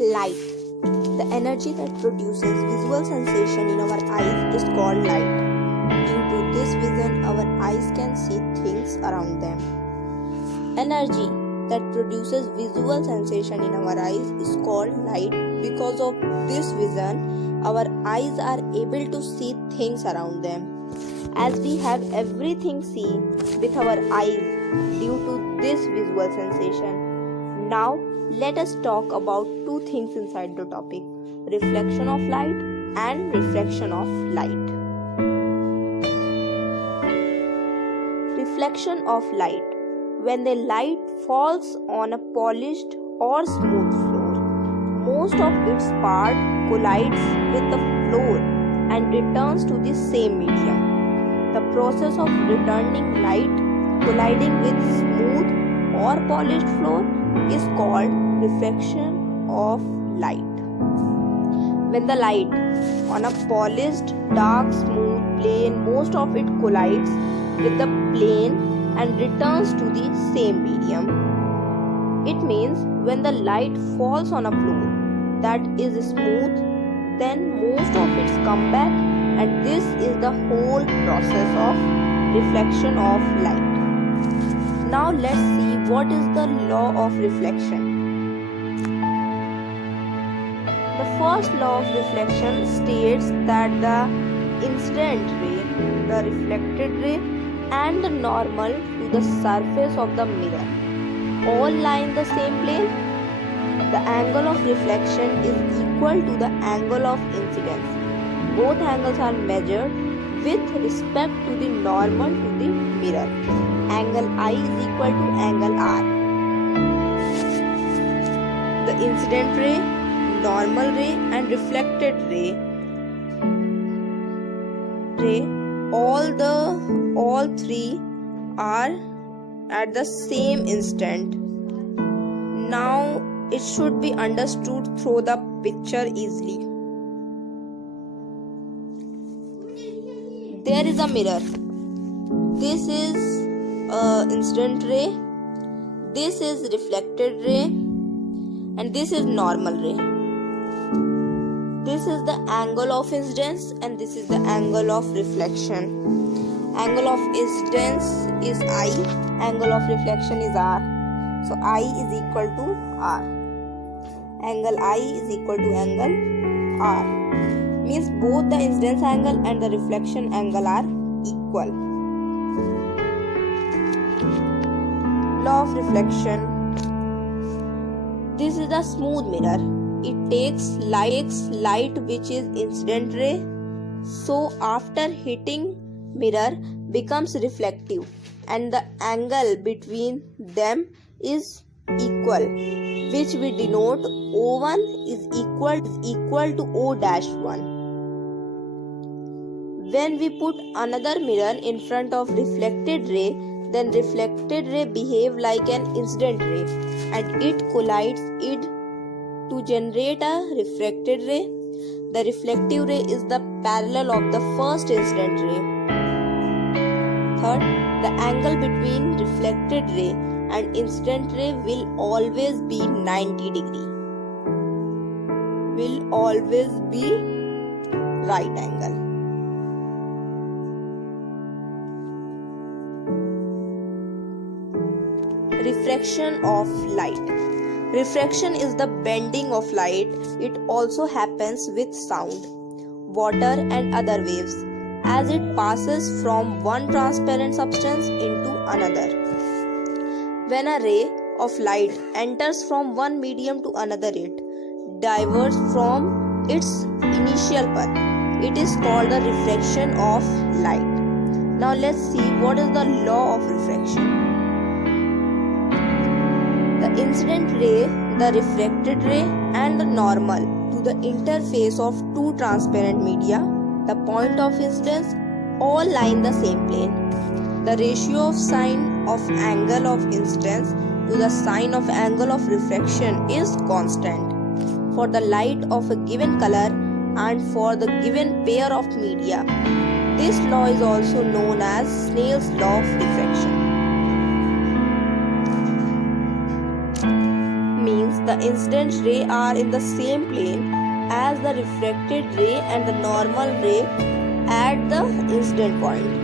Light. The energy that produces visual sensation in our eyes is called light. Due to this vision, our eyes can see things around them. Energy that produces visual sensation in our eyes is called light. Because of this vision, our eyes are able to see things around them. As we have everything see with our eyes due to this visual sensation. Now, let us talk about two things inside the topic: reflection of light and refraction of light. Reflection of light. When the light falls on a polished or smooth floor, most of its part collides with the floor and returns to the same medium. The process of returning light colliding with smooth or polished floor is called refraction of light. When the light on a polished, dark, smooth plane, most of it collides with the plane and returns to the same medium. It means when the light falls on a floor that is smooth, then most of it come back, and this is the whole process of reflection of light. Now let's see what is the law of reflection. The first law of reflection states that the incident ray, the reflected ray, and the normal to the surface of the mirror all lie in the same plane. The angle of reflection is equal to the angle of incidence. Both angles are measured with respect to the normal to the mirror. Angle I is equal to angle R. The incident ray, normal ray, and reflected ray all three are at the same instant. Now it should be understood through the picture easily. There is a mirror. This is incident ray, this is reflected ray, and this is normal ray. This is the angle of incidence and this is the angle of reflection. Angle of incidence is I, angle of reflection is R. So I is equal to R. Angle I is equal to angle R. Means both the incidence angle and the reflection angle are equal. Law of reflection. This is a smooth mirror. It takes light which is incident ray, so after hitting mirror becomes reflective, and the angle between them is equal, which we denote O1 is equal to O-1. When we put another mirror in front of reflected ray, then reflected ray behave like an incident ray and it collides it to generate a refracted ray. The reflective ray is the parallel of the first incident ray. Third, the angle between reflected ray and incident ray will always be 90 degree. Will always be right angle. Refraction of light. Refraction is the bending of light. It also happens with sound, water and other waves as it passes from one transparent substance into another. When a ray of light enters from one medium to another, it diverges from its initial path. It is called the refraction of light. Now let's see what is the law of refraction. The incident ray, the refracted ray, and the normal to the interface of two transparent media, the point of incidence, all lie in the same plane. The ratio of sine of angle of incidence to the sine of angle of refraction is constant for the light of a given color and for the given pair of media. This law is also known as Snell's law of refraction. Means the incident ray are in the same plane as the refracted ray and the normal ray at the incident point.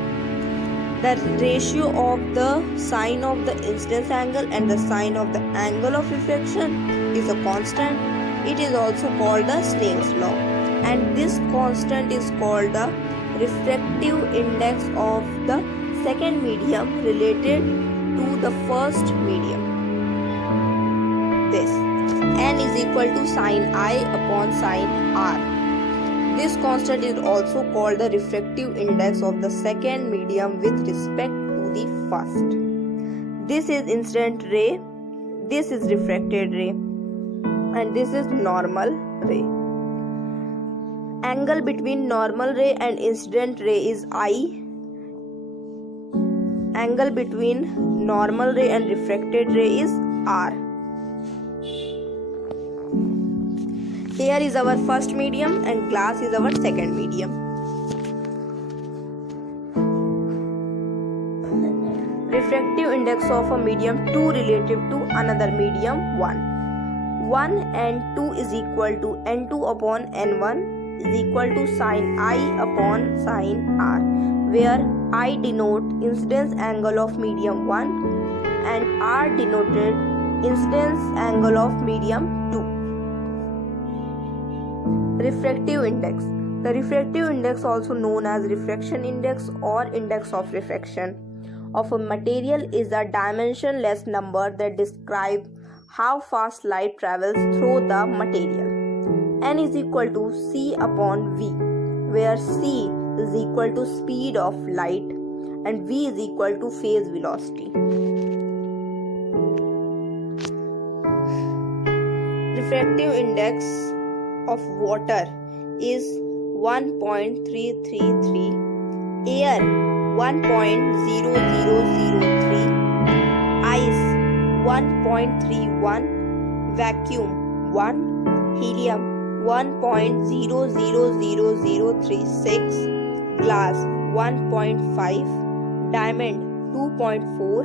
The ratio of the sine of the incidence angle and the sine of the angle of refraction is a constant. It is also called the Snell's law, and this constant is called the refractive index of the second medium related to the first medium. This n is equal to sine I upon sine r. This constant is also called the refractive index of the second medium with respect to the first. This is incident ray, this is refracted ray, and this is normal ray. Angle between normal ray and incident ray is I. Angle between normal ray and refracted ray is R. Here is our first medium and glass is our second medium. Refractive index of a medium 2 relative to another medium 1. 1 and 2 is equal to n2 upon n1 is equal to sine I upon sine r, where I denote incidence angle of medium 1 and r denoted incidence angle of medium 2. Refractive index. The refractive index, also known as refraction index or index of refraction, of a material is a dimensionless number that describes how fast light travels through the material. N is equal to C upon V, where C is equal to speed of light and V is equal to phase velocity. Refractive index of water is 1.333, air 1.0003, ice 1.31, vacuum 1, helium 1.000036, glass 1.5, diamond 2.4,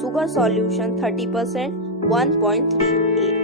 sugar solution 30% 1.38.